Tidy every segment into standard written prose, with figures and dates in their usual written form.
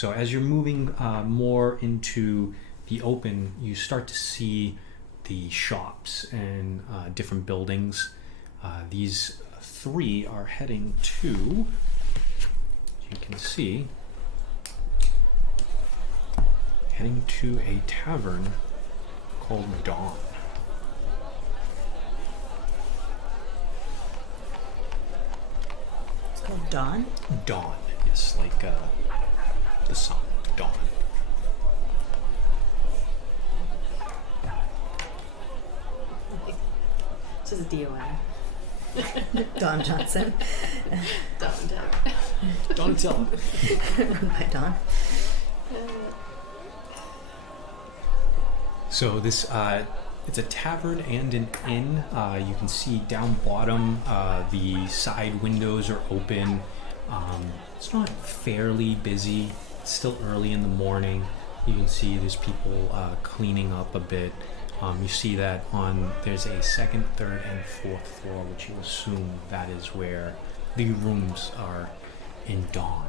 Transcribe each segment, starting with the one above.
So as you're moving more into the open, you start to see the shops and different buildings. These three are heading to, as you can see, heading to a tavern called Dawn. It's called Dawn? Dawn is like the sun, dawn. This is a DOI. Dawn Johnson. Donatello. Run by Dawn. So this, it's a tavern and an inn. You can see down bottom, the side windows are open. It's not fairly busy. It's still early in the morning. You can see there's people cleaning up a bit. You see that there's a second, third, and fourth floor, which you assume that is where the rooms are in Dawn.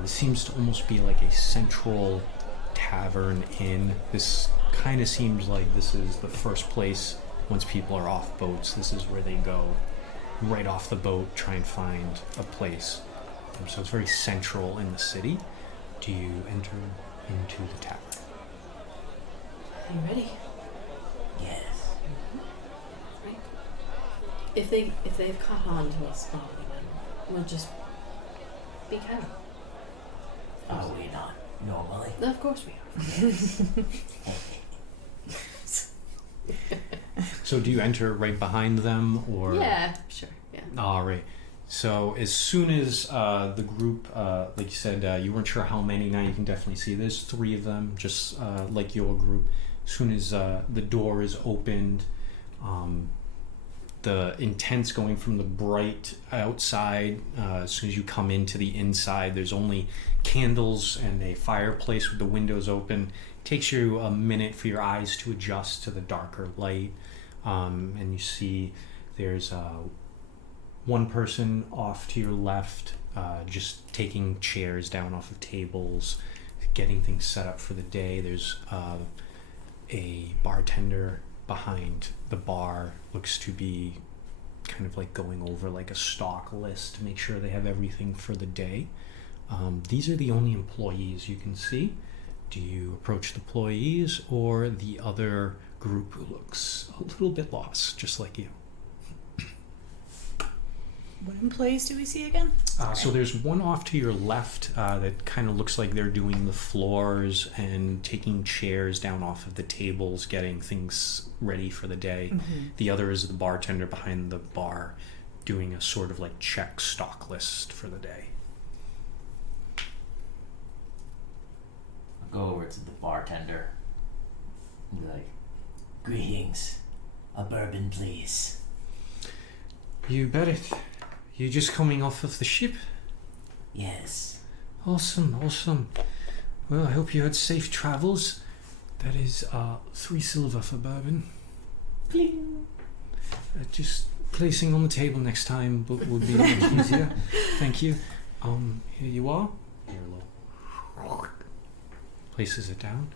This seems to almost be like a central tavern inn. This kind of seems like this is the first place once people are off boats. This is where they go right off the boat, try and find a place. So it's very central in the city. Do you enter into the tavern? Are you ready? Yes. Right. If they've caught on to us following them, we'll just be careful. Are we not normally? Of course we are. So do you enter right behind them, or? Yeah, sure. Yeah. All right. So as soon as the group, like you said, you weren't sure how many. Now you can definitely see there's three of them, just like your group. As soon as the door is opened, the intense going from the bright outside, as soon as you come into the inside, there's only candles and a fireplace with the windows open. It takes you a minute for your eyes to adjust to the darker light, and you see there's one person off to your left, just taking chairs down off of tables, getting things set up for the day. There's a bartender behind the bar, looks to be kind of like going over like a stock list to make sure they have everything for the day. These are the only employees you can see. Do you approach the employees or the other group who looks a little bit lost, just like you? What employees do we see again? So there's one off to your left that kind of looks like they're doing the floors and taking chairs down off of the tables, getting things ready for the day. Mm-hmm. The other is the bartender behind the bar doing a sort of like check stock list for the day. I'll go over to the bartender and be like, greetings. A bourbon, please. You bet it. You just coming off of the ship? Yes. Awesome. Well, I hope you had safe travels. That is 3 silver for bourbon. Cling. Just placing on the table next time would be much easier. Thank you. Here you are. Here, little. Places it down.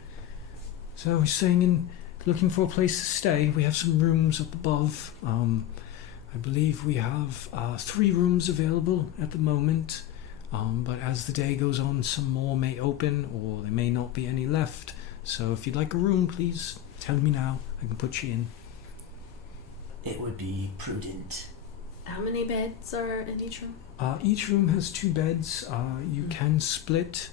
So we're saying, looking for a place to stay. We have some rooms up above. I believe we have 3 rooms available at the moment, but as the day goes on, some more may open, or there may not be any left. So if you'd like a room, please tell me now. I can put you in. It would be prudent. How many beds are in each room? Each room has 2 beds. You can split,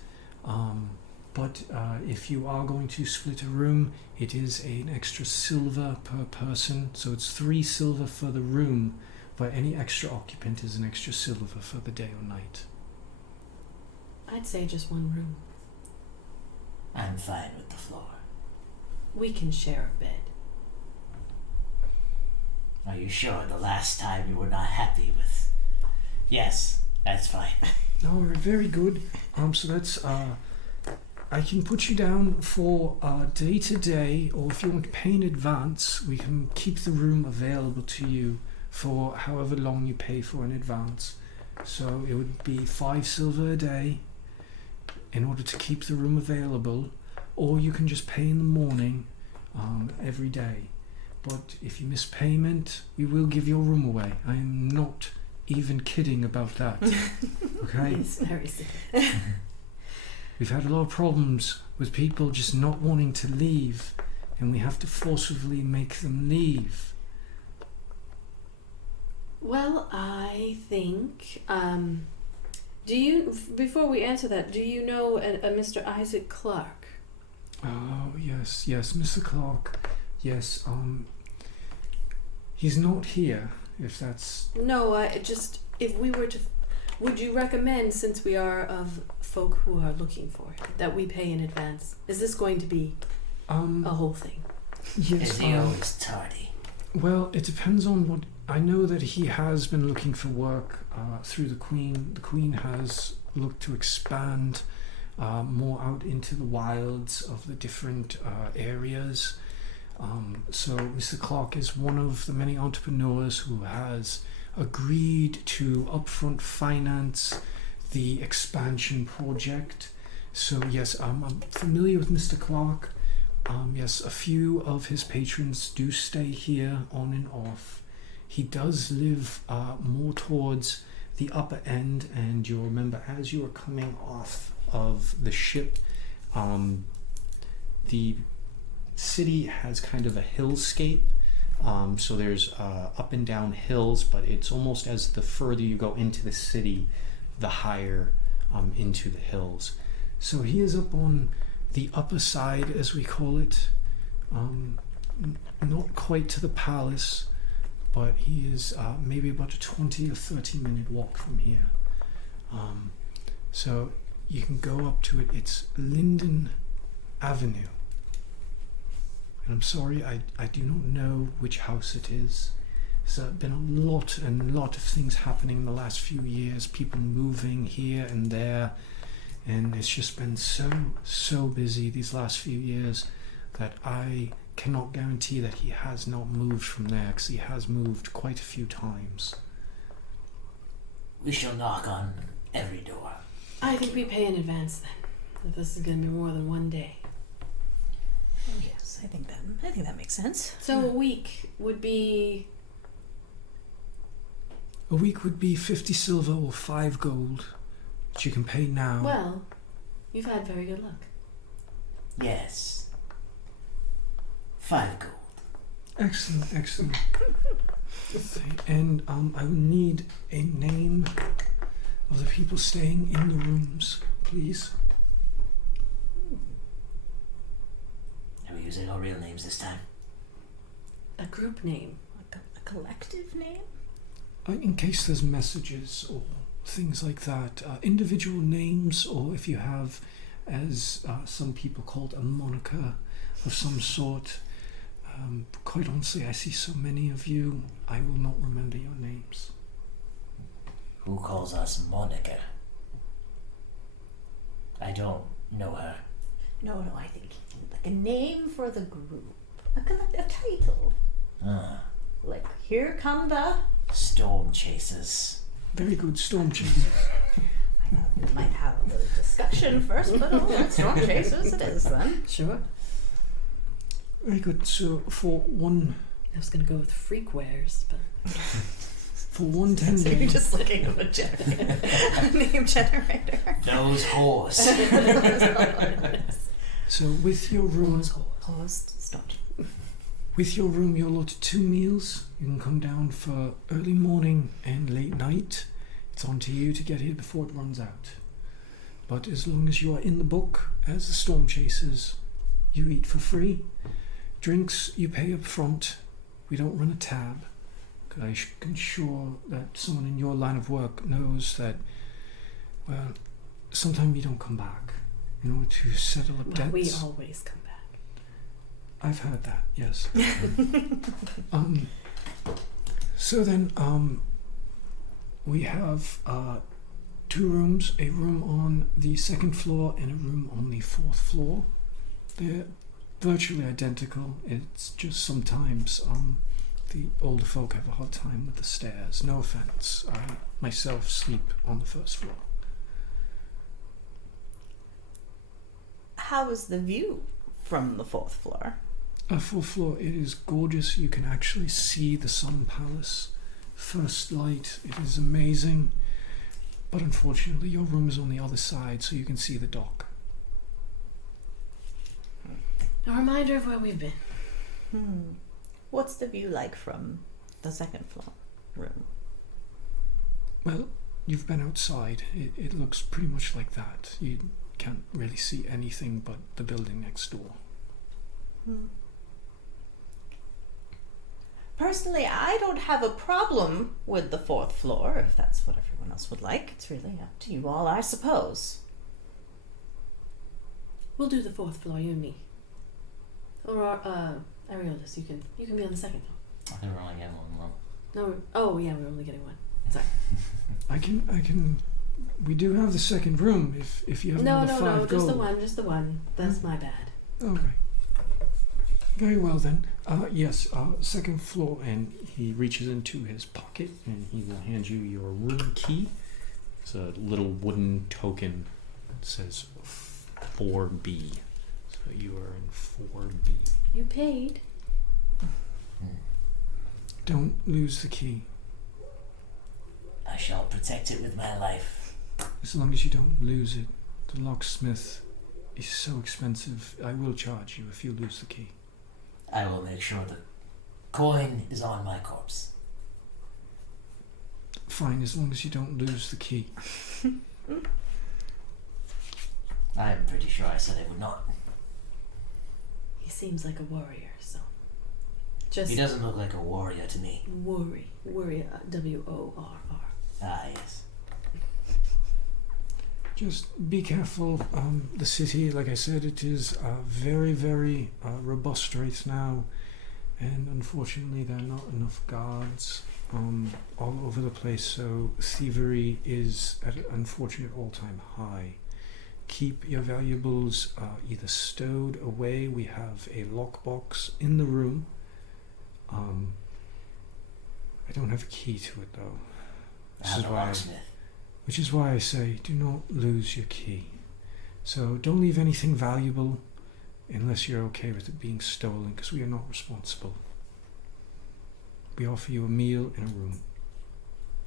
but if you are going to split a room, it is an extra silver per person. So it's 3 silver for the room, but any extra occupant is an extra silver for the day or night. I'd say just one room. I'm fine with the floor. We can share a bed. Are you sure the last time you were not happy with... Yes, that's fine. All right, very good. So that's I can put you down for day to day, or if you want to pay in advance, we can keep the room available to you for however long you pay for in advance. So it would be 5 silver a day, in order to keep the room available, or you can just pay in the morning every day. But if you miss payment, we will give your room away. I am not even kidding about that. Okay? He's very sick. We've had a lot of problems with people just not wanting to leave, and we have to forcibly make them leave. Well, I think. Do you? Before we answer that, do you know a Mr. Isaac Clarke? Oh, yes, Mr. Clarke. Yes, he's not here, if that's... No, if we were to, would you recommend, since we are of folk who are looking for it, that we pay in advance? Is this going to be a whole thing? Yes, Is he always tardy? well, it depends on what... I know that he has been looking for work through the Queen. The Queen has looked to expand more out into the wilds of the different areas. So Mr. Clarke is one of the many entrepreneurs who has agreed to upfront finance the expansion project. So yes, I'm familiar with Mr. Clarke. Yes, a few of his patrons do stay here on and off. He does live more towards the upper end, and you'll remember as you were coming off of the ship, the city has kind of a hillscape. So there's up and down hills, but it's almost as the further you go into the city, the higher into the hills. So he is up on the upper side, as we call it, not quite to the palace, but he is maybe about a 20 or 30 minute walk from here. So you can go up to it. It's Linden Avenue. And I'm sorry, I do not know which house it is. There's been a lot of things happening in the last few years, people moving here and there, and it's just been so busy these last few years that I cannot guarantee that he has not moved from there, because he has moved quite a few times. We shall knock on every door. I think we pay in advance then. If this is going to be more than one day. Oh, yes, I think that makes sense. So a week would be. A week would be 50 silver or 5 gold, which you can pay now. Well, you've had very good luck. Yes. 5 gold. Excellent. Okay, and I will need a name of the people staying in the rooms, please. Are we using our real names this time? A group name. A collective name? In case there's messages or things like that, individual names, or if you have, as some people call it, a moniker of some sort. Quite honestly, I see so many of you, I will not remember your names. Who calls us Monica? I don't know her. No, I think like a name for the group. A collective title. Like, here come the... Storm Chasers. Very good, Storm Chasers. I thought we might have a little discussion first, but Storm Chasers it is then. Sure. Very good. So for one... I was going to go with freakwares, but... For 110 So you're days... just looking at a name generator. Those whores. So with your room... Paused, stopped. With your room, you're allotted 2 meals. You can come down for early morning and late night. It's on to you to get here before it runs out. But as long as you are in the book as the Storm Chasers, you eat for free. Drinks, you pay up front. We don't run a tab. I can ensure that someone in your line of work knows that, well, sometimes you don't come back in order to settle up debts. We always come back. I've heard that, yes. So then, we have 2 rooms, a room on the 2nd floor and a room on the 4th floor. They're virtually identical. It's just sometimes the older folk have a hard time with the stairs. No offense. I myself sleep on the 1st floor. how is the view from the 4th floor? Fourth floor, it is gorgeous. You can actually see the Sun Palace. First light, it is amazing. But unfortunately, your room is on the other side, so you can see the dock. A reminder of where we've been. What's the view like from the 2nd floor room? Well, you've been outside. It looks pretty much like that. You can't really see anything but the building next door. Personally, I don't have a problem with the 4th floor, if that's what everyone else would like. It's really up to you all, I suppose. We'll do the 4th floor, you and me. Or Aeolus, you can be on the 2nd floor. I think we're only getting one room. No, oh yeah, we're only getting one. Sorry. I can. We do have the 2nd room if you have No, another 5 gold. just the one. That's my bad. All right. Very well then. Yes, 2nd floor, and he reaches into his pocket and he will hand you your room key. It's a little wooden token. It says 4B. So you are in 4B. You paid. Don't lose the key. I shall protect it with my life. As long as you don't lose it. The locksmith is so expensive. I will charge you if you lose the key. I will make sure the coin is on my corpse. Fine, as long as you don't lose the key. I'm pretty sure I said I would not. He seems like a warrior, so just He doesn't look like a warrior to me. worry, WORR. Ah, yes. Just be careful. The city, like I said, it is very, very robust right now. And unfortunately, there are not enough guards all over the place. So thievery is at an unfortunate all-time high. Keep your valuables either stowed away. We have a lockbox in the room. I don't have a key to it, though. I'm a locksmith. Which is why I say, do not lose your key. So don't leave anything valuable unless you're okay with it being stolen, because we are not responsible. We offer you a meal and a room.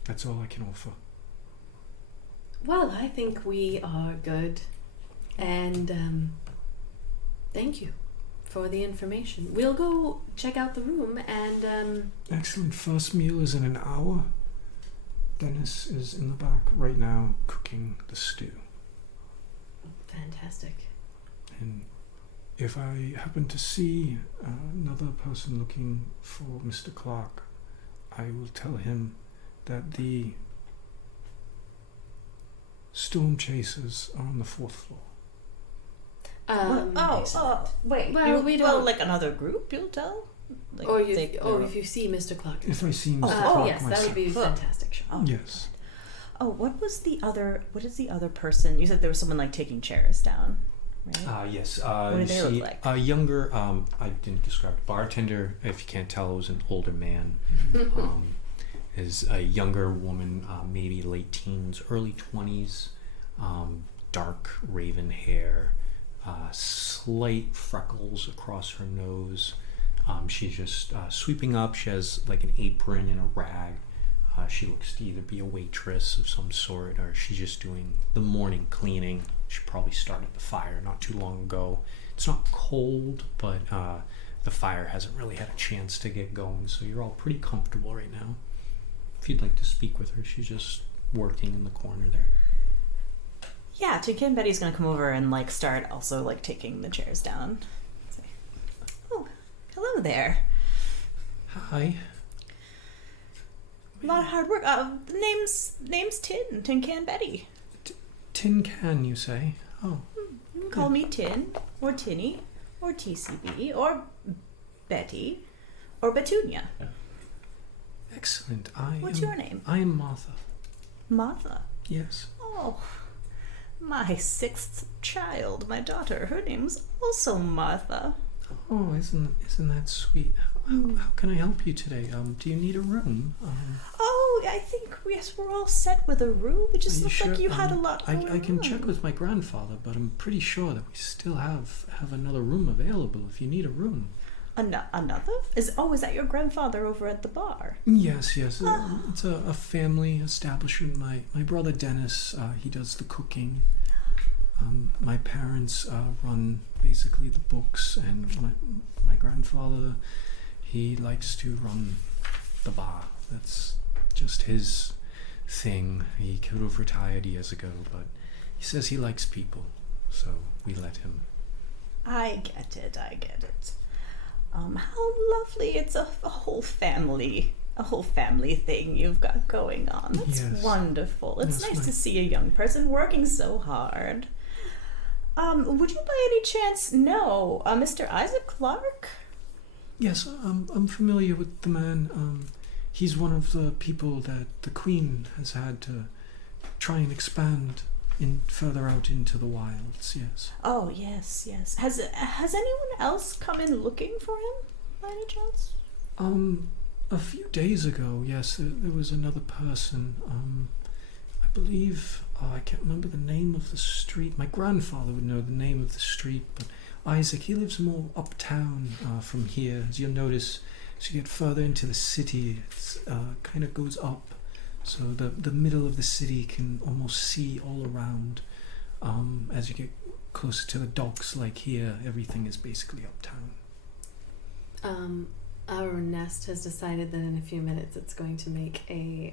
That's all I can offer. Well, I think we are good, and thank you for the information. We'll go check out the room, and Excellent. First meal is in an hour. Dennis is in the back right now cooking the stew. fantastic. And if I happen to see another person looking for Mr. Clarke, I will tell him that the storm chasers are on the 4th floor. Wait. Well, we don't- like another group, you'll tell? Like Or they're- if you see Mr. Clarke. If I see Mr. Oh, Clarke yes, myself. that would be fantastic. Sure. Oh, Yes. Oh, what is the other person? You said there was someone like taking chairs down, right? Yes. What do they see, look like? a younger, I didn't describe it. Bartender, if you can't tell, was an older man. Is a younger woman, maybe late teens, early 20s, dark raven hair, slight freckles across her nose. She's just sweeping up. She has like an apron and a rag. She looks to either be a waitress of some sort, or she's just doing the morning cleaning. She probably started the fire not too long ago. It's not cold, but the fire hasn't really had a chance to get going, so you're all pretty comfortable right now. If you'd like to speak with her, she's just working in the corner there. Yeah, Tinky and Betty's gonna come over and like start also like taking the chairs down. Say, oh, hello there. Hi. A lot of hard work. The name's Tin Can Betty. Tin Can, you say? Oh. You can call me Tin, or Tinny, or TCB, or Betty, or Petunia. Excellent. What's your name? I am Martha. Martha. Yes. Oh, my 6th child, my daughter. Her name's also Martha. Oh, isn't that sweet? How can I help you today? Do you need a room? Oh, I think yes, we're all set with a room. It just Are you looked sure? like you had a lot going I can on. check with my grandfather, but I'm pretty sure that we still have another room available if you need a room. Another? Is that your grandfather over at the bar? Yes. It's a family establishment. My brother Dennis, he does the cooking. My parents run basically the books, and my grandfather, he likes to run the bar. That's just his thing. He could have retired years ago, but he says he likes people, so we let him. I get it. How lovely! It's a whole family thing you've got going on. That's Yes. wonderful. It's Yes, nice to see a young person working so hard. Would you by any chance know Mr. Isaac Clarke? Yes, I'm familiar with the man. He's one of the people that the Queen has had to try and expand further out into the wilds. Yes. Oh yes. Has anyone else come in looking for him by any chance? A few days ago, yes, there was another person. I believe I can't remember the name of the street. My grandfather would know the name of the street, but Isaac, he lives more uptown from here. As you'll notice, as you get further into the city, it kind of goes up. So the middle of the city can almost see all around. As you get closer to the docks, like here, everything is basically uptown. Our nest has decided that in a few minutes it's going to make a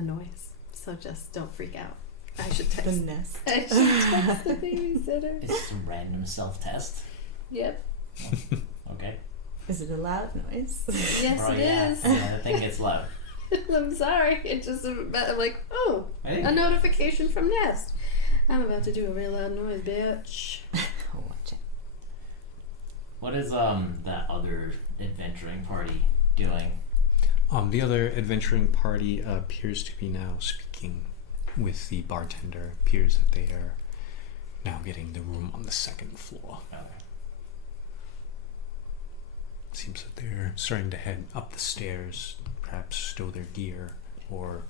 noise. So just don't freak out. I should text The nest. I should text the babysitter. It's just a random self-test. Yep. Okay. Is it a loud noise? Yes, Oh, it yeah. is. Yeah, I think it's loud. I'm sorry. It just, I'm like, oh, I think a notification from Nest. I'm about to do a real loud noise, bitch. Oh, watch it. What is that other adventuring party doing? The other adventuring party appears to be now speaking with the bartender. Appears that they are now getting the room on the second floor. Okay. Seems that they're starting to head up the stairs, perhaps stow their gear, or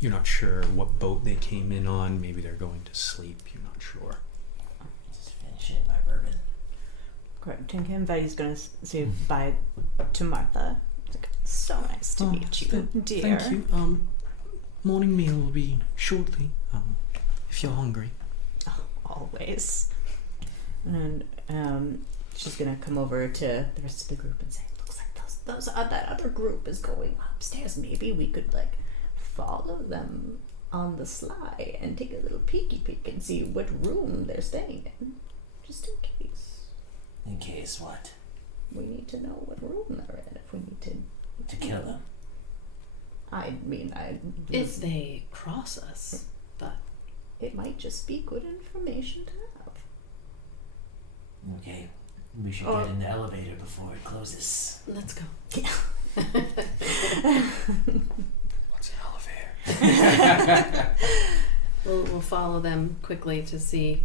you're not sure what boat they came in on. Maybe they're going to sleep. You're not sure. Just finishing my bourbon. Great. Tinkin Betty's gonna say bye to Martha. It's like, so nice to meet you, dear. Thank you. Morning meal will be shortly. If you're hungry. Oh, always. And she's gonna come over to the rest of the group and say, "Looks like that other group is going upstairs. Maybe we could like follow them on the sly and take a little peek and see what room they're staying in, just in case. In case what? We need to know what room they're in if we need to To kill them. I mean, If they cross us, but it might just be good information to have. Okay. We should Or- get in the elevator before it closes. let's go. What's an elevator? We'll follow them quickly to see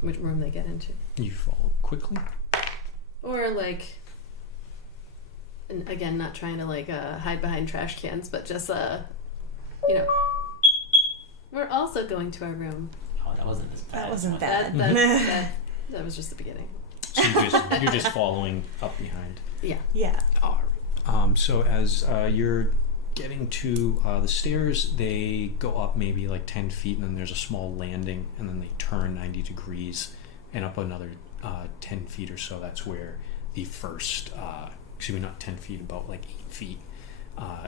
which room they get into. You follow quickly. Or like, and again, not trying to like hide behind trash cans, but just we're also going to our room. Oh, that wasn't as bad. That as wasn't what- bad. That was just the beginning. So you're just following up behind. Yeah. All right. So as you're getting to the stairs, they go up maybe like 10 feet, and then there's a small landing, and then they turn 90 degrees and up another 10 feet or so. That's where the first, excuse me, not 10 feet, about like 8 feet,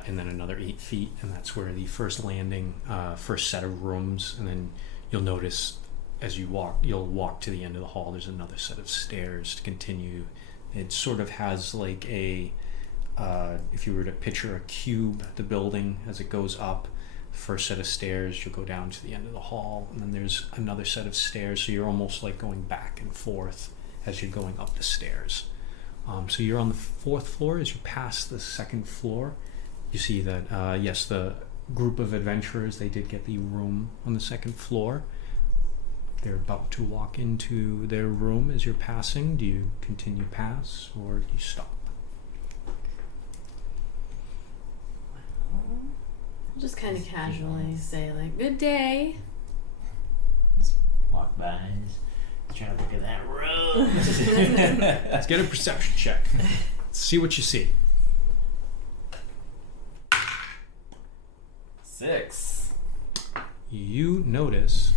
and then another 8 feet, and that's where the first landing, first set of rooms, and then you'll notice as you walk, you'll walk to the end of the hall. There's another set of stairs to continue. It sort of has like a, if you were to picture a cube, the building as it goes up, first set of stairs, you'll go down to the end of the hall, and then there's another set of stairs, so you're almost like going back and forth as you're going up the stairs. So you're on the 4th floor. As you pass the 2nd floor, you see that, yes, the group of adventurers, they did get the room on the 2nd floor. They're about to walk into their room as you're passing. Do you continue past, or do you stop? We'll just kind of casually say like, "Good day." Walk by. Just trying to look at that room. Let's get a perception check. See what you see. 6. You notice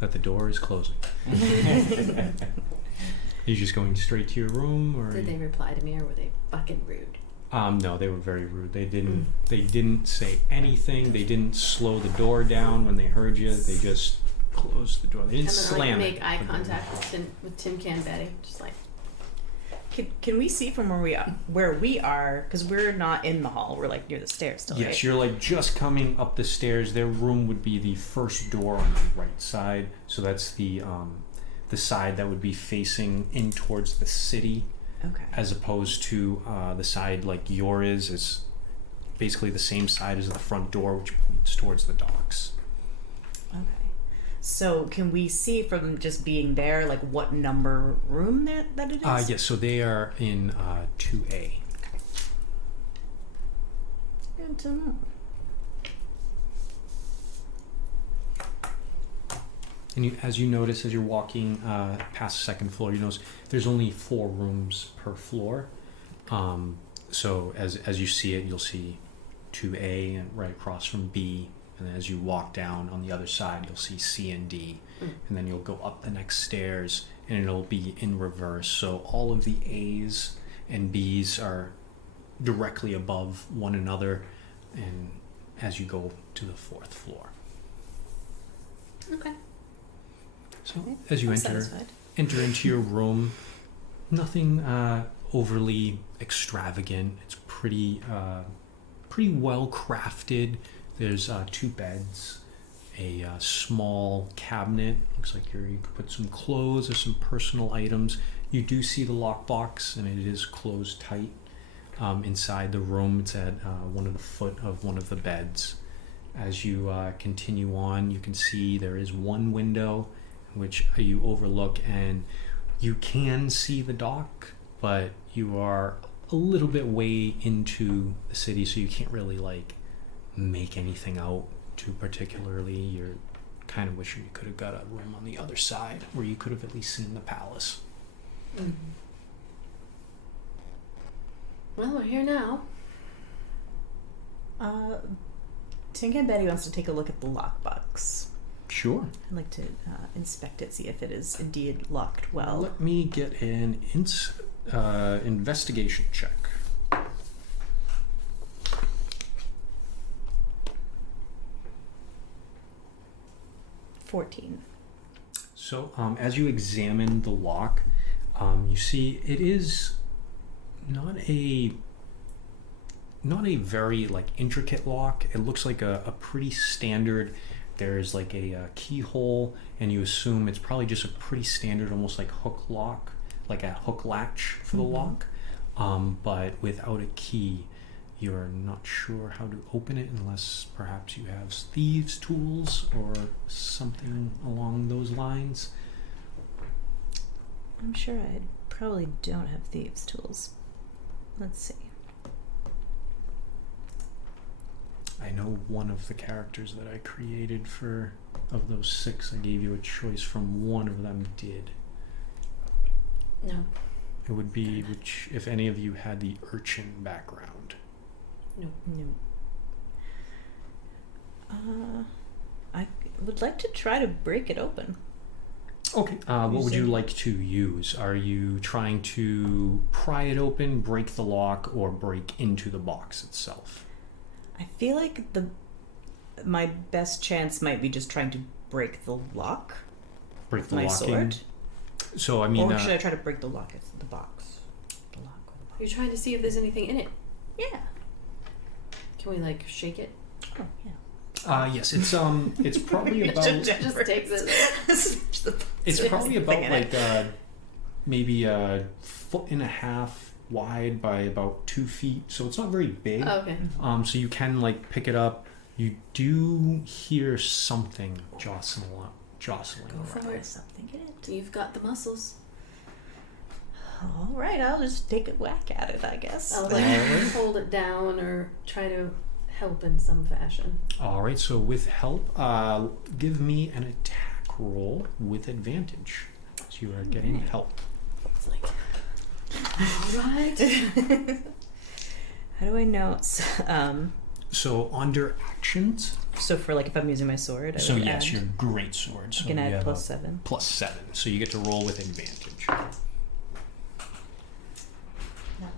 that the door is closing. Are you just going straight to your room, or Did they reply to me, or were they fucking rude? No, they were very rude. They didn't say anything. They didn't slow the door down when they heard you. They just closed the door. They didn't And then slam like it. make eye contact with Tim and Betty, just like. Can we see from where we are? Because we're not in the hall. We're like near the stairs still. Yes, right? you're like just coming up the stairs. Their room would be the first door on the right side. So that's the side that would be facing in towards the city. Okay. As opposed to the side like yours is basically the same side as the front door, which points towards the docks. Okay. So can we see from just being there, like what number room that it is? Yes, so they are in 2A. Good to know. And as you notice, as you're walking past the second floor, you notice there's only 4 rooms per floor. So as you see it, you'll see 2A and right across from B. And then as you walk down on the other side, you'll see C and D. And then you'll go up the next stairs, and it'll be in reverse. So all of the A's and B's are directly above one another, and as you go to the 4th floor. Okay. So as you I'm enter satisfied. into your room, nothing overly extravagant. It's pretty well crafted. There's 2 beds, a small cabinet. Looks like you could put some clothes or some personal items. You do see the lockbox, and it is closed tight. Inside the room, it's at one of the foot of one of the beds. As you continue on, you can see there is one window which you overlook, and you can see the dock, but you are a little bit way into the city, so you can't really like make anything out too particularly. You're kind of wishing you could have got a room on the other side where you could have at least seen the palace. Mm-hmm. Well, we're here now. Tinka and Betty wants to take a look at the lockbox. Sure. I'd like to inspect it, see if it is indeed locked well. Let me get an investigation check. 14. So as you examine the lock, you see it is not a very like intricate lock. It looks like a pretty standard. There's like a keyhole, and you assume it's probably just a pretty standard, almost like hook lock, like a hook latch for the lock, but without a key. You're not sure how to open it unless perhaps you have thieves' tools or something along those lines. I'm sure I probably don't have thieves' tools. Let's see. I know one of the characters that I created of those 6, I gave you a choice from one of them did. No. It would be which, if any of you had the urchin background. No. I would like to try to break it open. Okay. What would you like to use? Are you trying to pry it open, break the lock, or break into the box itself? I feel like my best chance might be just trying to break the lock. Break the my lock sword. in? So, I mean... Or should I try to break the lock? It's the box. The lock or the box. You're trying to see if there's anything in it. Yeah. Can we like shake it? Oh, yeah. Yes, it's probably about... Just take this. It's probably about like maybe 1.5 feet wide by about 2 feet, so it's not very big. Oh, okay. So you can like pick it up. You do hear something jostling Go for around. it. Something in it. You've got the muscles. All right, I'll just take a whack at it, I guess. I'll like hold it down or try to help in some fashion. All right, so with help, give me an attack roll with advantage. So you are getting help. It's like, all right. How do I know? So under actions, So for like if I'm using my sword, I so would yes, add, your great sword. So I can you add have plus a 7. +7. So you get to roll with advantage. That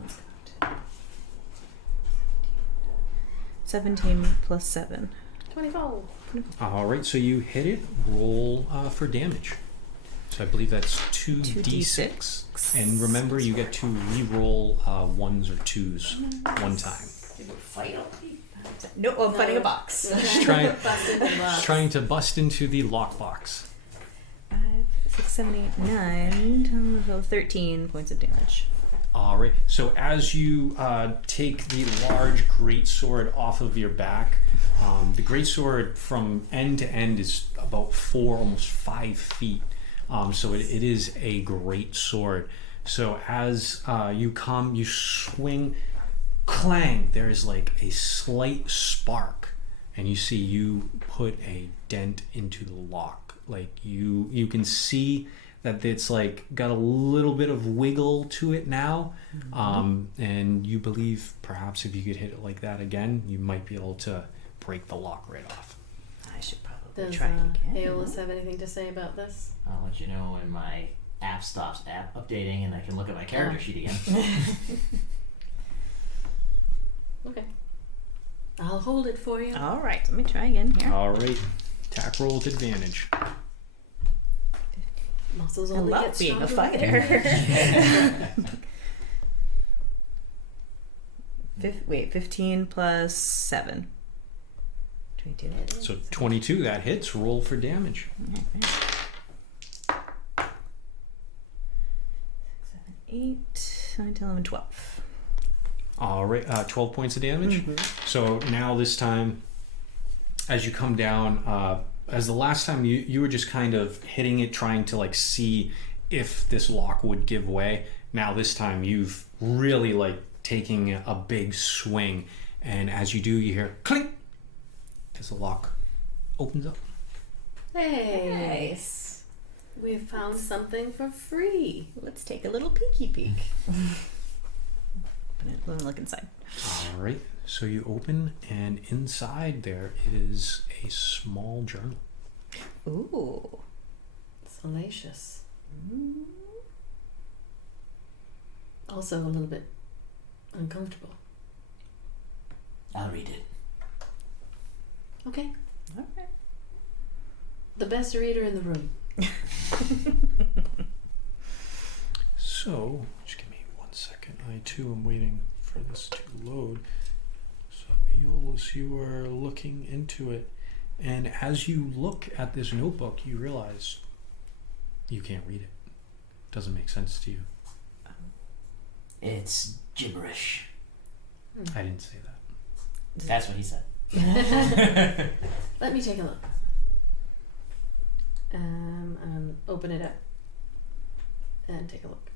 one's good. 17 plus 7. 24. All right, so you hit it. Roll for damage. So I believe that's 2d6. And remember, you get to re-roll 1s or 2s one time. You would fight on me. No, I'm fighting a box. trying- Bust into the box. Trying to bust into the lockbox. 5, 6, 7, 8, 9, 12, 13 points of damage. All right. So as you take the large greatsword off of your back, the greatsword from end to end is about 4, almost 5 feet. So it is a great sword. So as you come, you swing, clang. There is like a slight spark, and you see you put a dent into the lock. Like you can see that it's like got a little bit of wiggle to it now, and you believe perhaps if you could hit it like that again, you might be able to break the lock right off. I should probably Does try it again. Aeolus have anything to say about this? I'll let you know when my app stops updating and I can look at my character sheet again. Okay. I'll hold it for you. All right, let me try again here. All right, attack roll with advantage. Muscles I only love get being a stronger. fighter. Wait, 15 plus 7. 22. So 22, that hits. Roll for damage. 8, 9, 10, 11, 12. All right, 12 points of damage. So now this time, as you come down, as the last time you were just kind of hitting it, trying to like see if this lock would give way. Now this time you've really like taking a big swing, and as you do, you hear clink as the lock opens up. Hey, Nice. we've found something for free. Let's take a little peeky peek. Let me look inside. All right, so you open, and inside there is a small journal. Ooh. Salacious. Also a little bit uncomfortable. I'll read it. Okay. All right. The best reader in the room. So, just give me 1 second. I too am waiting for this to load. So, Aeolus, you are looking into it, and as you look at this notebook, you realize you can't read it. Doesn't make sense to you. It's gibberish. I didn't say that. That's what he said. Let me take a look. Open it up and take a look.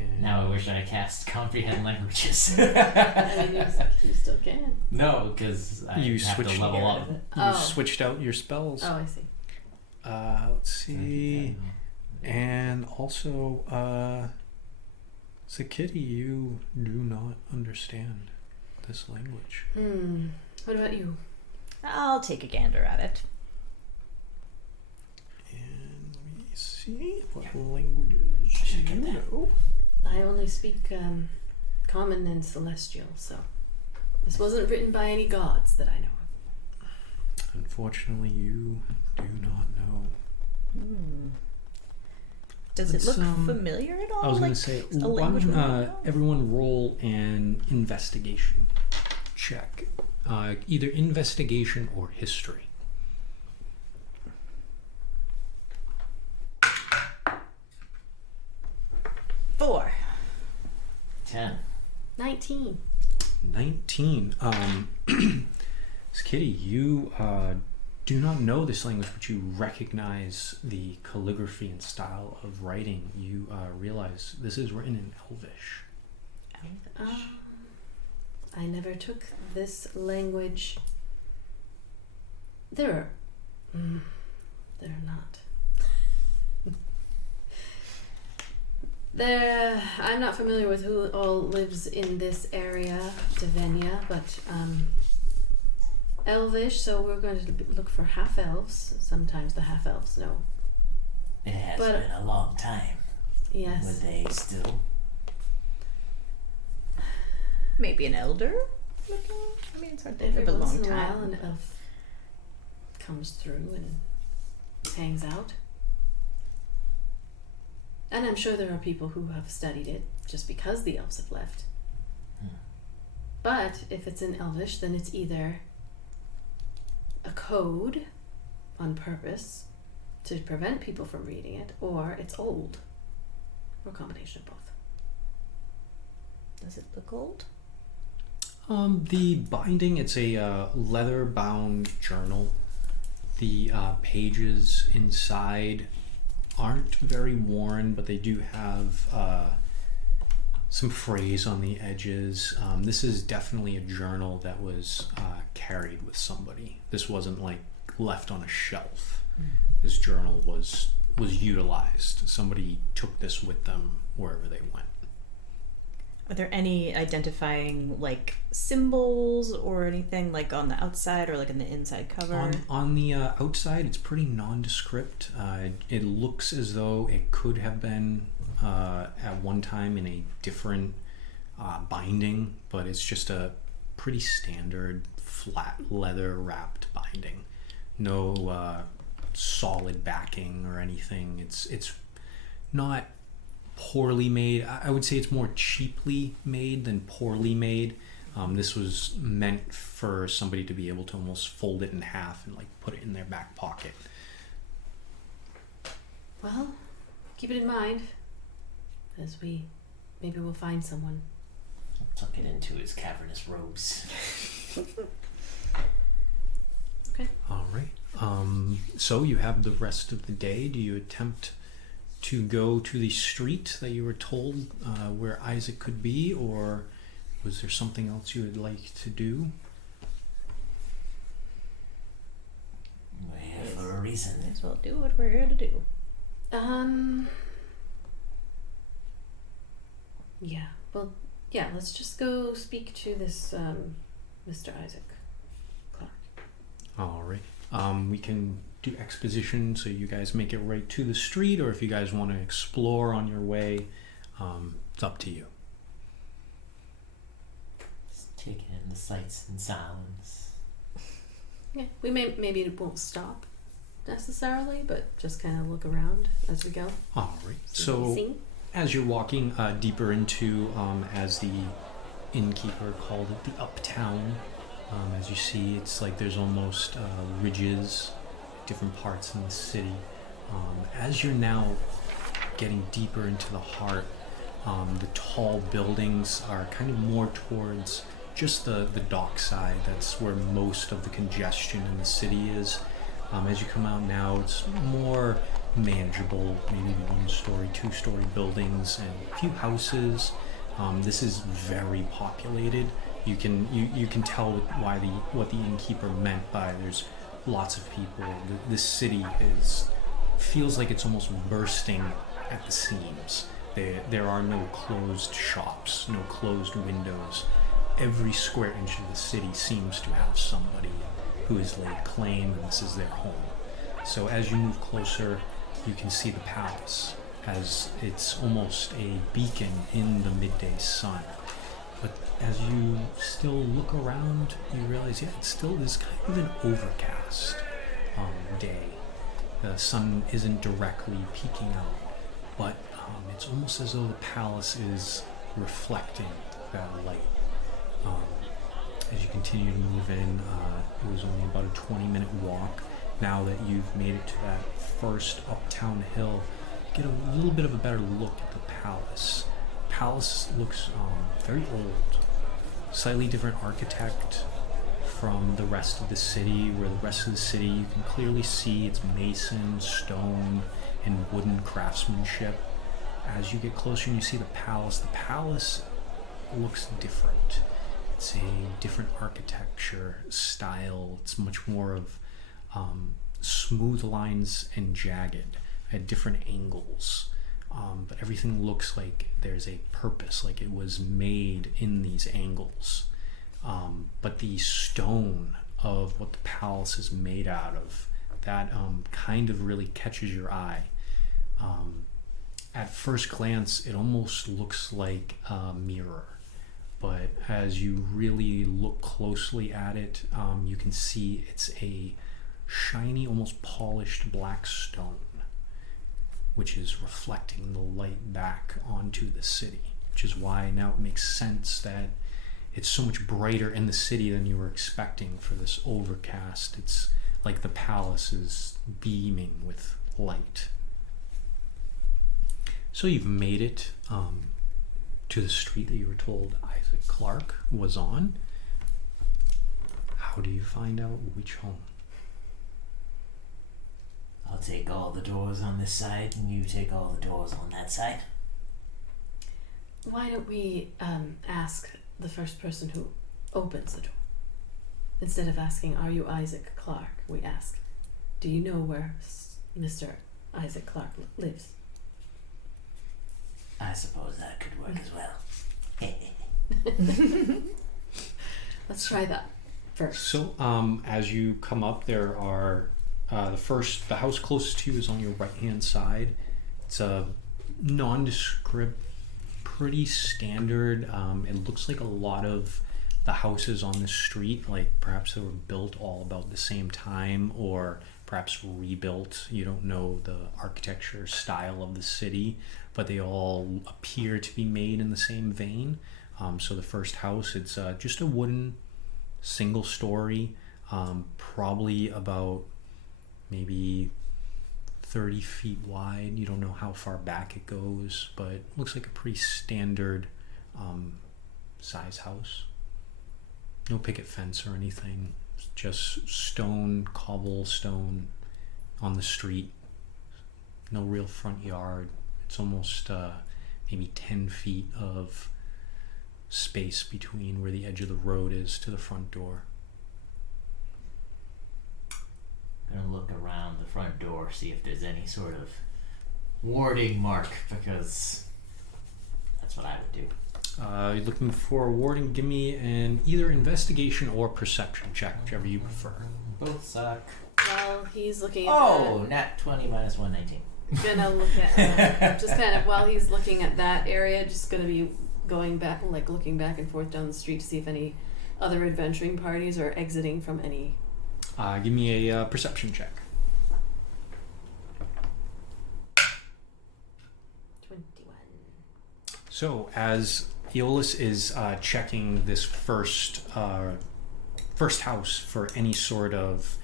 And Now I wish I cast comprehend languages. I mean, you still can. No, because I You have switched to level Get rid up. of it. you Oh. switched out your spells. Oh, I see. Let's see. And also, Sakidi, you do not understand this language. What about you? I'll take a gander at it. And let me see what languages should've you kept that. know. I only speak common and celestial, so this wasn't written by any gods that I know of. Unfortunately, you do not know. Does it Let's, look familiar at all? I was going like to say, a why language we don't don't know? everyone roll an investigation check. Either investigation or history. 4. 10. 19. 19. Sakidi, you do not know this language, but you recognize the calligraphy and style of writing. You realize this is written in Elvish. I never took this language. They're not. I'm not familiar with who all lives in this area, Devenia, but Elvish, so we're going to look for half-elves. Sometimes the half-elves know. It has But- been a long time. Yes. Would they still? Maybe an elder? I mean, it's hard to Every live a once long in a while, time. an elf comes through and hangs out. And I'm sure there are people who have studied it just because the elves have left. But if it's in Elvish, then it's either a code on purpose to prevent people from reading it, or it's old, or a combination of both. Does it look old? The binding, it's a leather-bound journal. The pages inside aren't very worn, but they do have some phrase on the edges. This is definitely a journal that was carried with somebody. This wasn't like left on a shelf. This journal was utilized. Somebody took this with them wherever they went. Are there any identifying like symbols or anything like on the outside or like in the inside cover? On the outside, it's pretty nondescript. It looks as though it could have been at one time in a different binding, but it's just a pretty standard flat leather wrapped binding. No solid backing or anything. It's not poorly made. I would say it's more cheaply made than poorly made. This was meant for somebody to be able to almost fold it in half and like put it in their back pocket. Well, keep it in mind as maybe we'll find someone. Tuck it into his cavernous robes. All right. So you have the rest of the day. Do you attempt to go to the street that you were told where Isaac could be, or was there something else you would like to do? We're here for a reason. May as well do what we're here to do. Yeah. Well, yeah, let's just go speak to this Mr. Isaac Clarke. All right. We can do exposition, so you guys make it right to the street, or if you guys want to explore on your way, it's up to you. Just taking in the sights and sounds. Yeah, maybe it won't stop necessarily, but just kind of look around as we go. All right. See what we So see. as you're walking deeper into, as the innkeeper called it, the uptown, as you see, it's like there's almost ridges, different parts in the city. As you're now getting deeper into the heart, the tall buildings are kind of more towards just the dock side. That's where most of the congestion in the city is. As you come out now, it's more manageable, maybe 1-story, 2-story buildings and a few houses. This is very populated. You can tell what the innkeeper meant by there's lots of people. This city feels like it's almost bursting at the seams. There are no closed shops, no closed windows. Every square inch of the city seems to have somebody who has laid claim, and this is their home. So as you move closer, you can see the palace, as it's almost a beacon in the midday sun. But as you still look around, you realize, yeah, it still is kind of an overcast day. The sun isn't directly peeking out, but it's almost as though the palace is reflecting that light. As you continue to move in, it was only about a 20-minute walk. Now that you've made it to that first uptown hill, get a little bit of a better look at the palace. The palace looks very old, slightly different architect from the rest of the city, where the rest of the city you can clearly see it's mason, stone, and wooden craftsmanship. As you get closer and you see the palace looks different. It's a different architecture style. It's much more of smooth lines and jagged at different angles. But everything looks like there's a purpose, like it was made in these angles. But the stone of what the palace is made out of, that kind of really catches your eye. At first glance, it almost looks like a mirror. But as you really look closely at it, you can see it's a shiny, almost polished black stone, which is reflecting the light back onto the city, which is why now it makes sense that it's so much brighter in the city than you were expecting for this overcast. It's like the palace is beaming with light. So you've made it to the street that you were told Isaac Clarke was on. How do you find out which home? I'll take all the doors on this side, and you take all the doors on that side. Why don't we ask the first person who opens the door? Instead of asking, "Are you Isaac Clarke?" we ask, "Do you know where Mr. Isaac Clarke lives?" I suppose that could work as well. Let's try that first. So as you come up, there are the house closest to you is on your right hand side. It's a nondescript, pretty standard. It looks like a lot of the houses on the street, like perhaps they were built all about the same time, or perhaps rebuilt. You don't know the architecture style of the city, but they all appear to be made in the same vein. So the first house, it's just a wooden single story, probably about maybe 30 feet wide. You don't know how far back it goes, but it looks like a pretty standard size house. No picket fence or anything, just stone, cobblestone on the street. No real front yard. It's almost maybe 10 feet of space between where the edge of the road is to the front door. I'm gonna look around the front door, see if there's any sort of warding mark, because that's what I would do. You're looking for a warding. Give me an either investigation or perception check, whichever you prefer. Both suck. While he's looking at Oh, nat 20 minus 119. gonna look at just kind of while he's looking at that area, just gonna be going back, like looking back and forth down the street to see if any other adventuring parties are exiting from any. Give me a perception check. 21. So as Aeolus is checking this first house for any sort of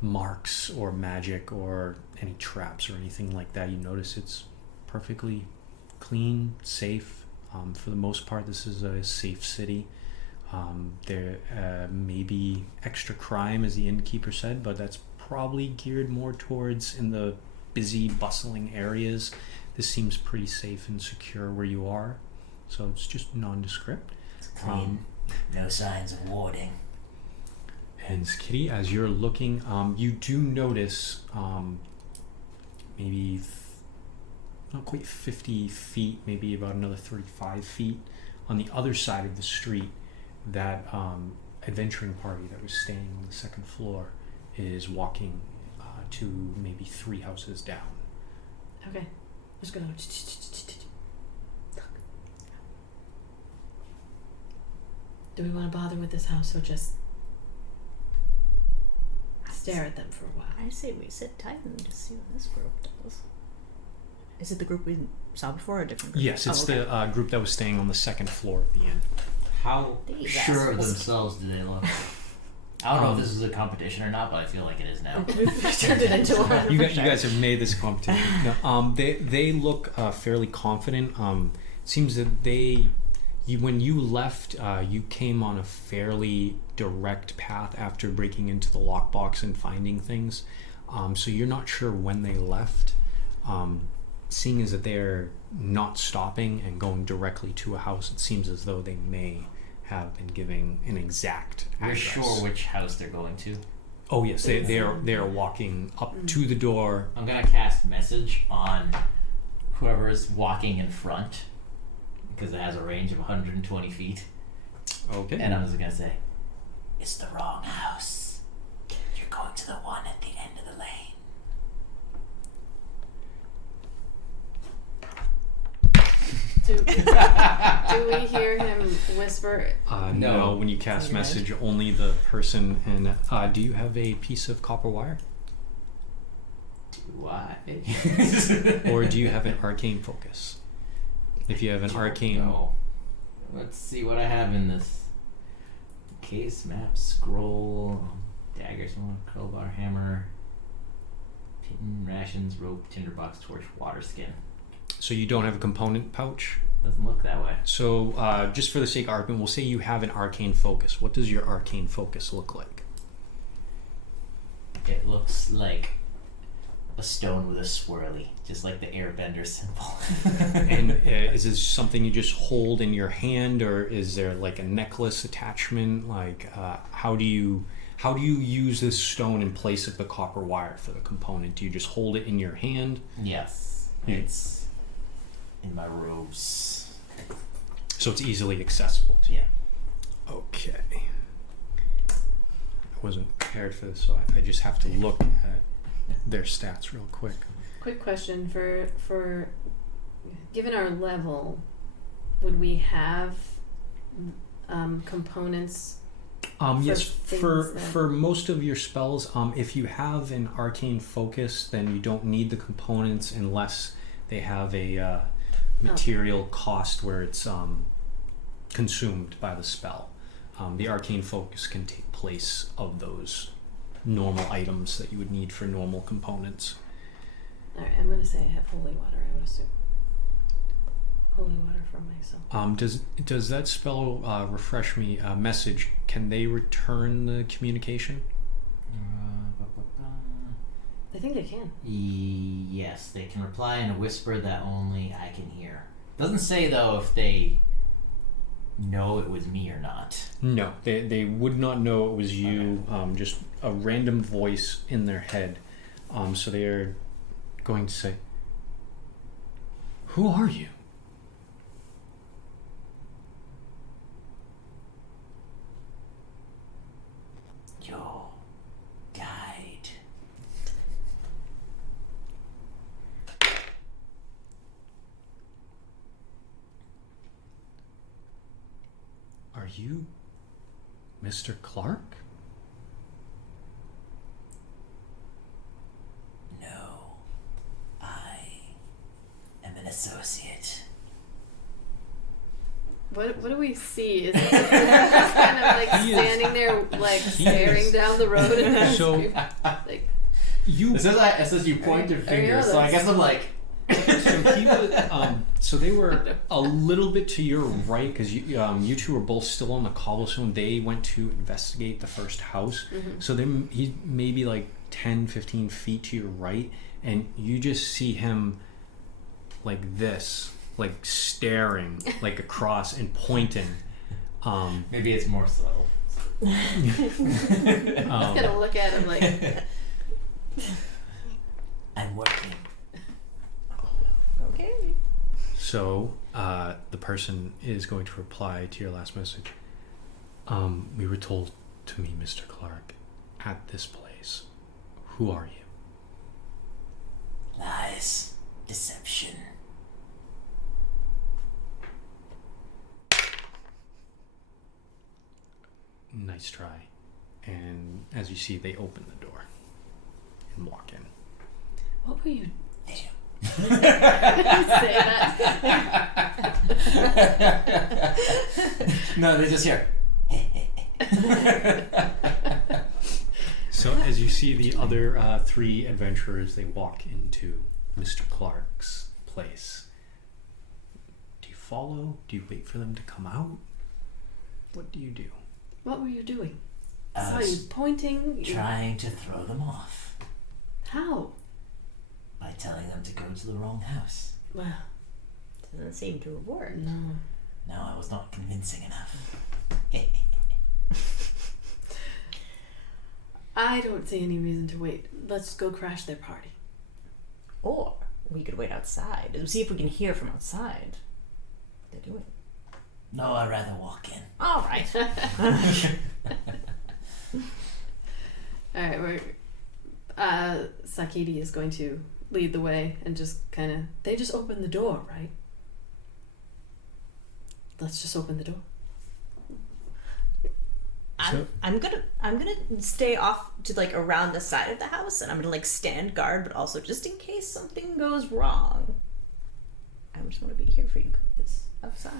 marks or magic or any traps or anything like that, you notice it's perfectly clean, safe. For the most part, this is a safe city. There may be extra crime, as the innkeeper said, but that's probably geared more towards in the busy, bustling areas. This seems pretty safe and secure where you are, so it's just nondescript. It's clean. No signs of warding. And Sakidi, as you're looking, you do notice maybe not quite 50 feet, maybe about another 35 feet on the other side of the street, that adventuring party that was staying on the second floor is walking to maybe 3 houses down. Okay. Just gonna look. Do we want to bother with this house or just stare at them for a while? I say we sit tight and just see what this group does. Is it the group we saw before or a different group? Yes, it's okay. the group that was staying on the second floor of the inn. How These sure of assholes. themselves do they look? I don't know if this is a competition or not, but I feel like it is now. We've turned it into one. You for guys, sure. you guys have made this competition. No, they look fairly confident. Seems that when you left, you came on a fairly direct path after breaking into the lockbox and finding things. So you're not sure when they left. Seeing as that they're not stopping and going directly to a house, it seems as though they may have been giving an exact You're address. sure which house they're going to? Oh yes, they are walking up to the door. I'm gonna cast message on whoever is walking in front because it has a range of 120 feet. Okay. And I'm just gonna say, it's the wrong house. You're going to the one at the end of the lane. Do we hear him whisper? No, No. when you cast You're message, only the person. And do you have a piece of copper wire, Do I? or do you have an arcane focus? If you have an arcane, No. Let's see what I have in this case. Map, scroll, dagger, sword, crowbar, hammer, pin, rations, rope, tinderbox, torch, water skin. so you don't have a component pouch. Doesn't look that way. So just for the sake of argument, we'll say you have an arcane focus. What does your arcane focus look like? It looks like a stone with a swirly, just like the airbender symbol. And is this something you just hold in your hand, or is there like a necklace attachment? Like how do you use this stone in place of the copper wire for the component? Do you just hold it in your hand? Yes, it's in my robes. So it's easily accessible to you. Yeah. Okay. I wasn't prepared for this, so I just have to look at their stats real quick. Quick question for given our level, would we have components? Yes, things that- for most of your spells, if you have an arcane focus, then you don't need the components unless they have a material cost where it's consumed by the spell. The arcane focus can take place of those normal items that you would need for normal components. All right, I'm gonna say I have holy water. I would assume holy water for myself. Does that spell refresh me? Message? Can they return the communication? I think they can. Yes, they can reply in a whisper that only I can hear. Doesn't say though if they know it was me or not. No, they would not know it was you. Just a random voice in their head. So they are going to say, "Who are you?" Your guide. Are you Mr. Clarke? No, I am an associate. What do we see? Is he just kind of like He is- standing there, like he staring is- down the road and So like you. It says you pointed fingers, so I guess I'm like. So he was, so they were a little bit to your right because you two were both still on the cobblestone. They went to investigate the first house. So then he's maybe like 10, 15 feet to your right, and you just see him like this, like staring like across and pointing. Maybe it's more subtle. I'm just gonna look at him like I'm working. Okay. So the person is going to reply to your last message. We were told to meet Mr. Clarke at this place. Who are you? Lies. Deception. Nice try. And as you see, they open the door and walk in. what were you Damn. say that? No, they just hear. So as you see the other three adventurers, they walk into Mr. Clarke's place. Do you follow? Do you wait for them to come out? What do you do? What were you doing? I I saw was you pointing. trying to throw them off How? by telling them to go to the wrong house. Well, Doesn't seem to have worked. no. No, I was not convincing enough. I don't see any reason to wait. Let's go crash their party. Or we could wait outside and see if we can hear from outside what they're doing. No, I'd rather walk in. All right. All right, Sakidi is going to lead the way and just kind of. They just opened the door, right? Let's just open the door. I'm gonna stay off to like around the side of the house, and I'm gonna like stand guard, but also just in case something goes wrong, I just want to be here for you guys outside.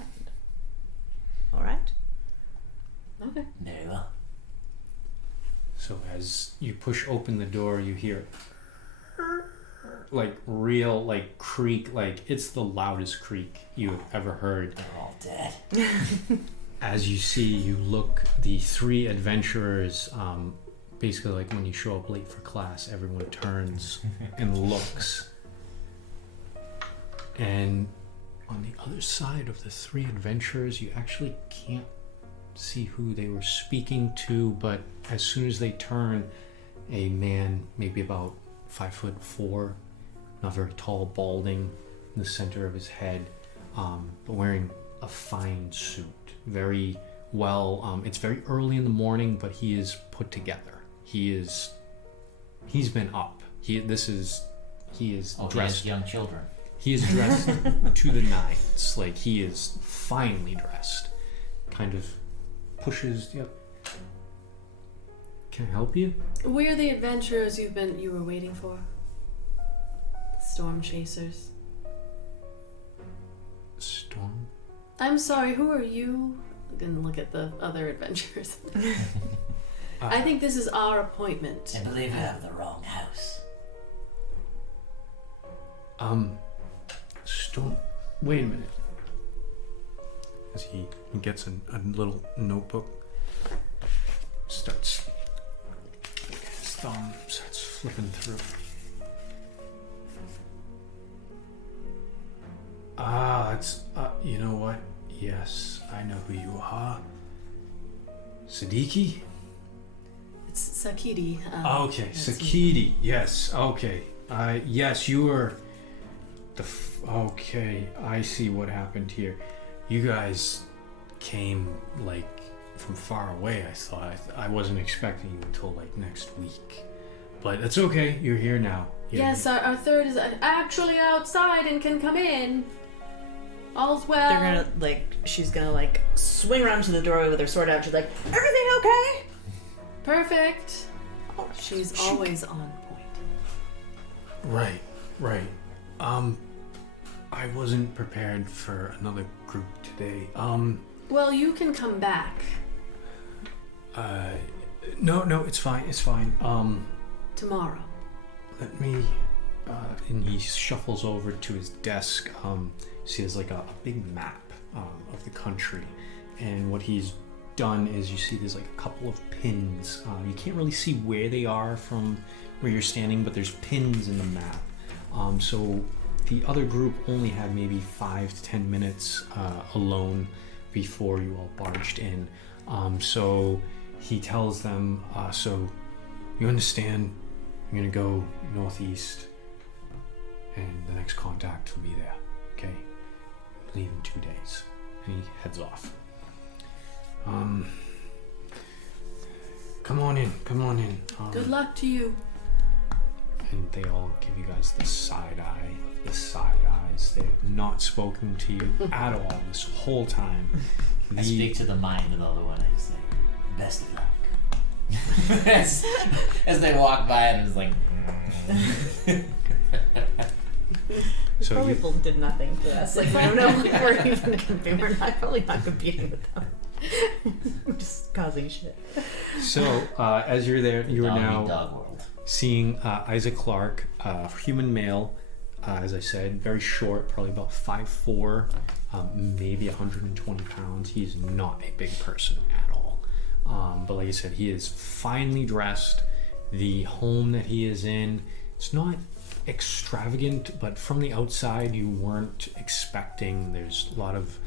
All right. Okay. Very well. So as you push open the door, you hear like real like creak, like it's the loudest creak you have ever heard. They're all dead. As you see, you look, the three adventurers, basically like when you show up late for class, everyone turns and looks. And on the other side of the three adventurers, you actually can't see who they were speaking to, but as soon as they turn, a man, maybe about 5'4", not very tall, balding in the center of his head, but wearing a fine suit. Very well, it's very early in the morning, but he is put together. He's been up. He is dressed. Young children. He is dressed to the nines. Like he is finely dressed. Kind of pushes. Yep. Can I help you? We're the adventurers you were waiting for. Storm chasers. Storm. I'm sorry, who are you? I'm gonna look at the other adventurers. I think this is our appointment. I believe I have the wrong house. Storm. Wait a minute. As he gets a little notebook, starts. His thumb starts flipping through. It's, you know what? Yes, I know who you are. Siddiqui? It's Sakidi. Okay, Sakidi. Yes, okay. Yes, you were okay, I see what happened here. You guys came, like, from far away, I thought. I wasn't expecting you until, like, next week. But it's okay, you're here now. Yes, our third is actually outside and can come in. All's well. They're gonna she's gonna swing around to the doorway with her sword out. She's like, everything okay? Perfect. Oh, she's always on point. Right. I wasn't prepared for another group today. Well, you can come back. No, it's fine. Tomorrow. Let me, and he shuffles over to his desk. So he has like a big map of the country, and what he's done is you see there's like a couple of pins. You can't really see where they are from where you're standing, but there's pins in the map. So the other group only had maybe 5 to 10 minutes alone before you all barged in. So he tells them, so you understand, I'm gonna go northeast and the next contact will be there, okay? Leave in 2 days. And he heads off. Come on in. Good luck to you. And they all give you guys the side eye of the side eyes. They have not spoken to you at all this whole time. I speak to the mind of the other one. I just like, best of luck. as they walk by, and it's like. So probably did nothing for us. Like, we don't know what we're even gonna be. We're probably not competing with them. We're just causing shit. So as you're there, you are now dog world. seeing Isaac Clarke, human male, as I said, very short, probably about 5'4", maybe 120 pounds. He's not a big person at all. But like I said, he is finely dressed. The home that he is in, it's not extravagant, but from the outside you weren't expecting. There's a lot of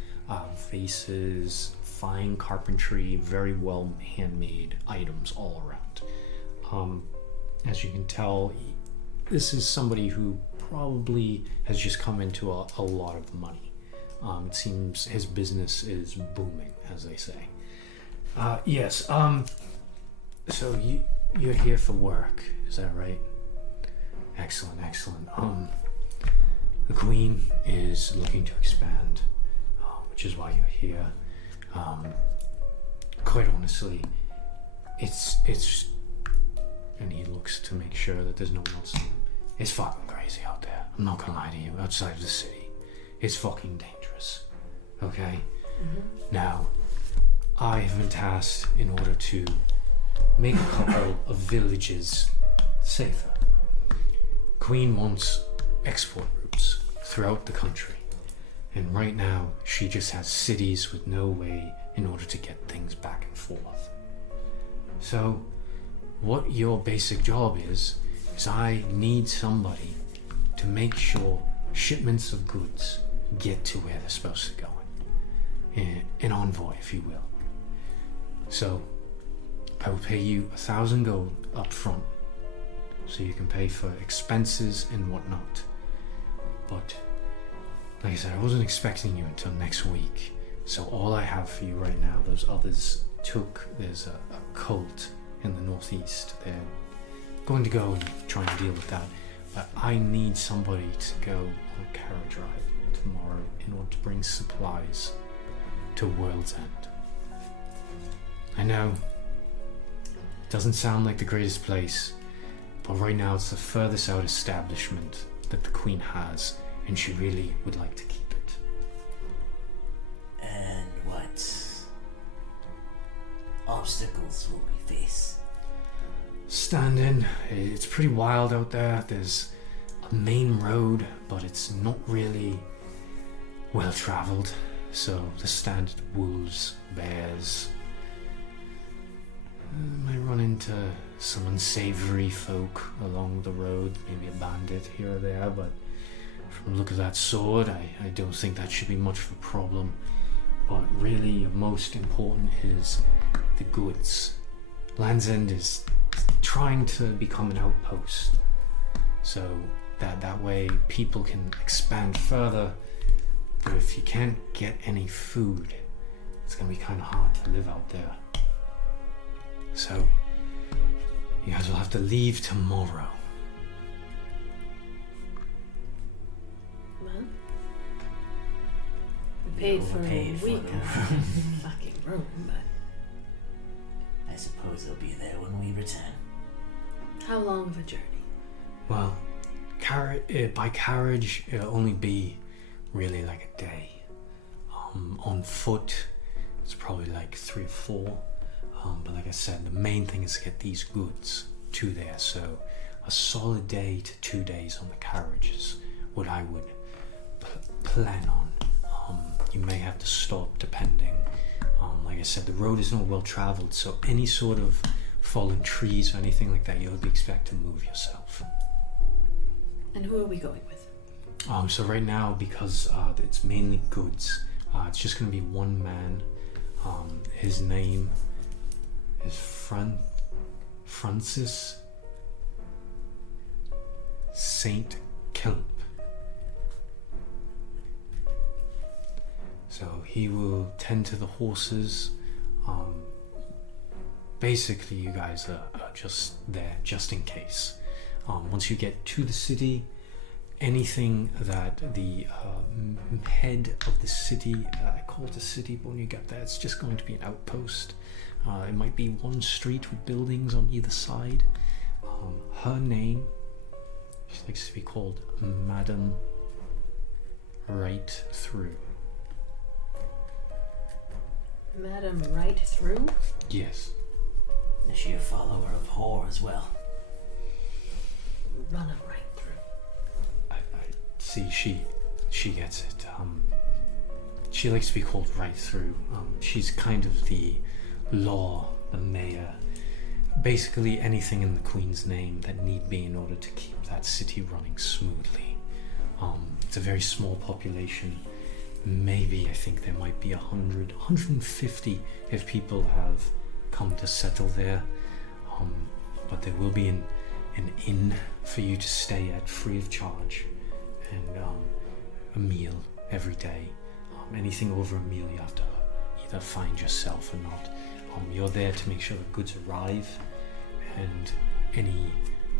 vases, fine carpentry, very well handmade items all around. As you can tell, this is somebody who probably has just come into a lot of money. It seems his business is booming, as they say. Yes, so you're here for work, is that right? Excellent. The Queen is looking to expand, which is why you're here. Quite honestly, it's, and he looks to make sure that there's no one else. It's fucking crazy out there. I'm not gonna lie to you. Outside of the city, it's fucking dangerous. Okay. Now, I have been tasked in order to make a couple of villages safer. Queen wants export routes throughout the country, and right now she just has cities with no way in order to get things back and forth. So what your basic job is I need somebody to make sure shipments of goods get to where they're supposed to go. An envoy, if you will. So I will pay you 1,000 gold up front, so you can pay for expenses and whatnot. But like I said, I wasn't expecting you until next week. So all I have for you right now, those others took, there's a cult in the northeast. They're going to go and try and deal with that. But I need somebody to go on a carriage ride tomorrow in order to bring supplies to World's End. I know, it doesn't sound like the greatest place, but right now it's the furthest out establishment that the Queen has, and she really would like to keep it. And what obstacles will we face? Standing, it's pretty wild out there. There's a main road, but it's not really well traveled. So the standard wolves, bears. Might run into some unsavory folk along the road, maybe a bandit here or there, but from the look of that sword, I don't think that should be much of a problem. But really, most important is the goods. Land's End is trying to become an outpost, so that way people can expand further. But if you can't get any food, it's gonna be kind of hard to live out there. So you guys will have to leave tomorrow. Well, we paid for paid a for week the of fucking room, but I suppose they'll be there when we return. how long of a journey? Well, by carriage, it'll only be really like a day. On foot, it's probably like 3 or 4. But like I said, the main thing is to get these goods to there. So a solid day to 2 days on the carriage is what I would plan on. You may have to stop depending. Like I said, the road is not well traveled, so any sort of fallen trees or anything like that, you'll be expected to move yourself. And who are we going with? So right now, because it's mainly goods, it's just going to be one man. His name is Francis Saint Kilp. So he will tend to the horses. Basically, you guys are just there just in case. Once you get to the city, anything that the head of the city, I call it a city, but when you get there, it's just going to be an outpost. It might be one street with buildings on either side. Her name, she likes to be called Madam Right Through. Madam Right Through? Yes. Is she a follower of Whore as well? Run 'em right through. I see. She gets it. She likes to be called Right Through. She's kind of the law, the mayor. Basically anything in the Queen's name that need be in order to keep that city running smoothly. It's a very small population, maybe I think there might be 100, 150 if people have come to settle there. But there will be an inn for you to stay at free of charge, and a meal every day. Anything over a meal you have to either find yourself or not. You're there to make sure the goods arrive, and any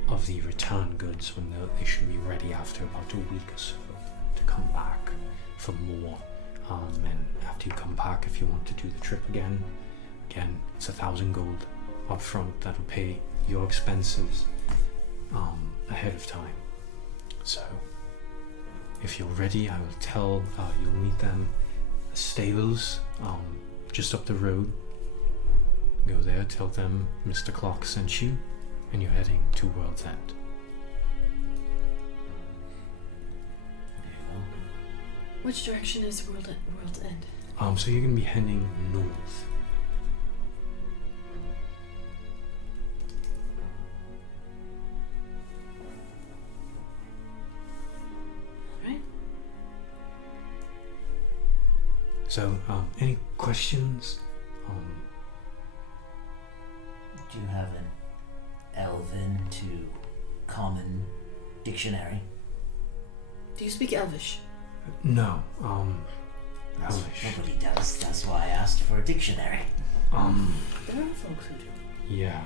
of the return goods when they should be ready after about a week or so to come back for more. And after you come back, if you want to do the trip again, it's 1,000 gold up front. That'll pay your expenses ahead of time. So if you're ready, I will tell you'll meet them at the stables just up the road. Go there, tell them Mr. Clarke sent you, and you're heading to World's End. Which direction is World's End? So you're gonna be heading north. Alright. So, any questions? Do you have an Elven to Common dictionary? Do you speak Elvish? No, That's Elvish. Nobody does. That's why I asked for a dictionary. There are folks who do. Yeah,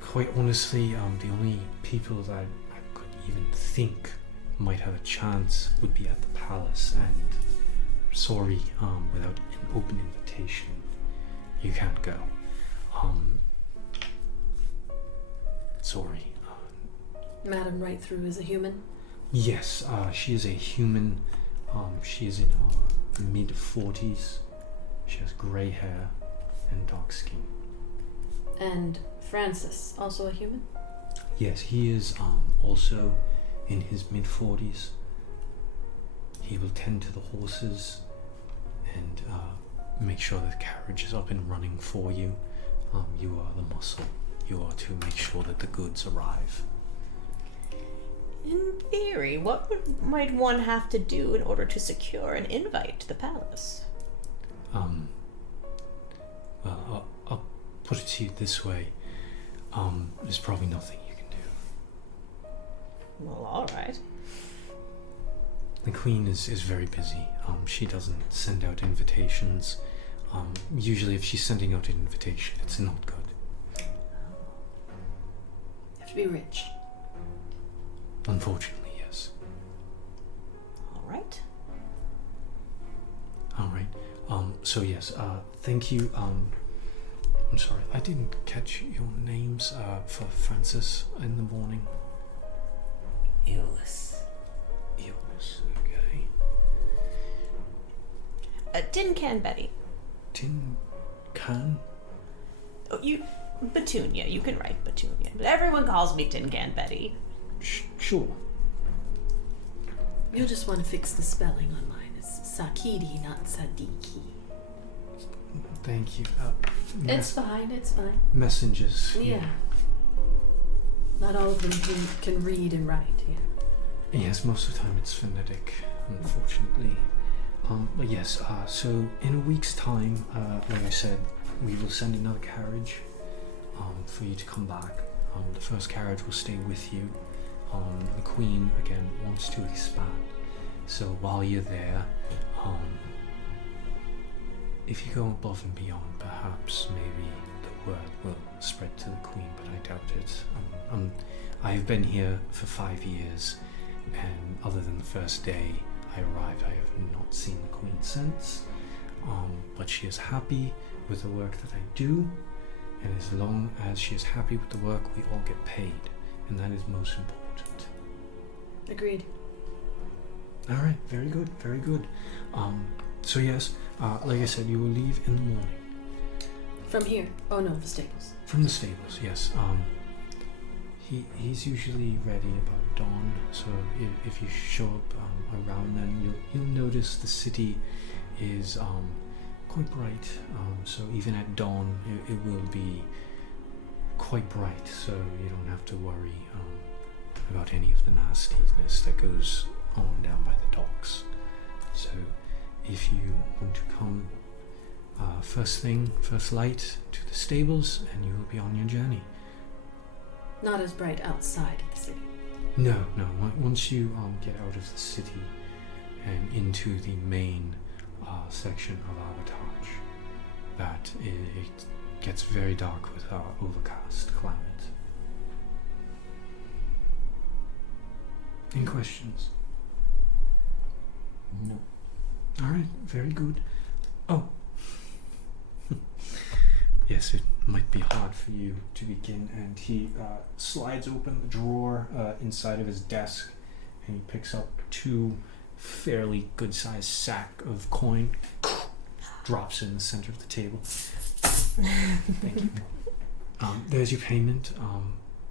quite honestly, the only people that I could even think might have a chance would be at the palace, and sorry, without an open invitation, you can't go. Sorry. Madam Right Through is a human. Yes, she is a human. She is in her mid-40s. She has grey hair and dark skin. And Francis, also a human? Yes, he is also in his mid-40s. He will tend to the horses and make sure the carriage is up and running for you. You are the muscle. You are to make sure that the goods arrive. In theory, what might one have to do in order to secure an invite to the palace? Well, I'll put it to you this way. There's probably nothing you can do. Well, alright. The Queen is very busy. She doesn't send out invitations. Usually if she's sending out an invitation, it's not good. You have to be rich. Unfortunately, yes. Alright. Alright. So yes, thank you. I'm sorry, I didn't catch your names for Francis in the morning. Aeolus. Aeolus, okay. Tin Can Betty. Tin Can? Oh, Petunia. You can write Petunia. But everyone calls me Tin Can Betty. Sure. You'll just want to fix the spelling on mine. It's Sakidi, not Sadiki. Thank you. It's fine, it's fine. Messengers. Yeah. Not all of them can read and write, yeah. Yes, most of the time it's phonetic, unfortunately. But yes, so in a week's time, like I said, we will send another carriage for you to come back. The first carriage will stay with you. The Queen, again, wants to expand. So while you're there, if you go above and beyond, perhaps maybe the word will spread to the Queen, but I doubt it. I've been here for 5 years, and other than the first day I arrived, I have not seen the Queen since. But she is happy with the work that I do, and as long as she is happy with the work, we all get paid, and that is most important. Agreed. Alright, very good, very good. So yes, like I said, you will leave in the morning. From here? Oh no, the stables. From the stables, yes. He's usually ready about dawn, so if you show up around then, you'll notice the city is quite bright. So even at dawn, it will be quite bright, so you don't have to worry about any of the nastiness that goes on down by the docks. So if you want to come first light to the stables, and you will be on your journey. Not as bright outside of the city. No. Once you get out of the city and into the main section of Abhartach, that it gets very dark with our overcast climate. Any questions? No. All right, very good. Oh. Yes, it might be hard for you to begin. And he slides open the drawer inside of his desk, and he picks up 2 fairly good-sized sack of coin, drops in the center of the table. Thank you. There's your payment.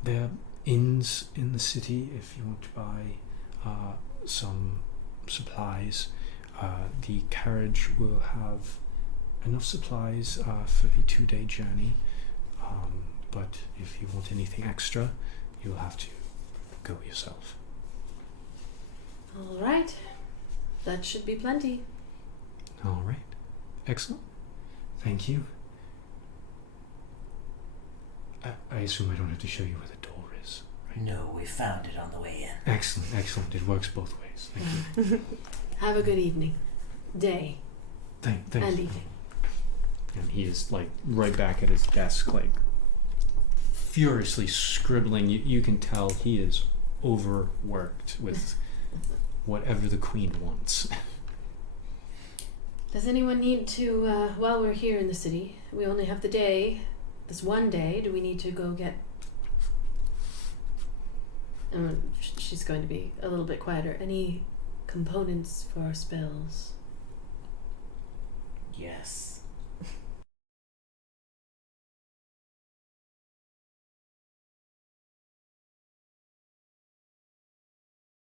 There are inns in the city if you want to buy some supplies. The carriage will have enough supplies for the 2-day journey, but if you want anything extra, you'll have to go yourself. All right. That should be plenty. All right. Excellent. Thank you. I assume I don't have to show you where the door is, right? No, we found it on the way in. Excellent. It works both ways. Thank you. Have a good evening. Day. Thank And you. evening. And he is like right back at his desk, like furiously scribbling. You can tell he is overworked with whatever the queen wants. Does anyone need to, while we're here in the city, we only have the day, this one day, do we need to go get... she's going to be a little bit quieter. Any components for our spells? Yes.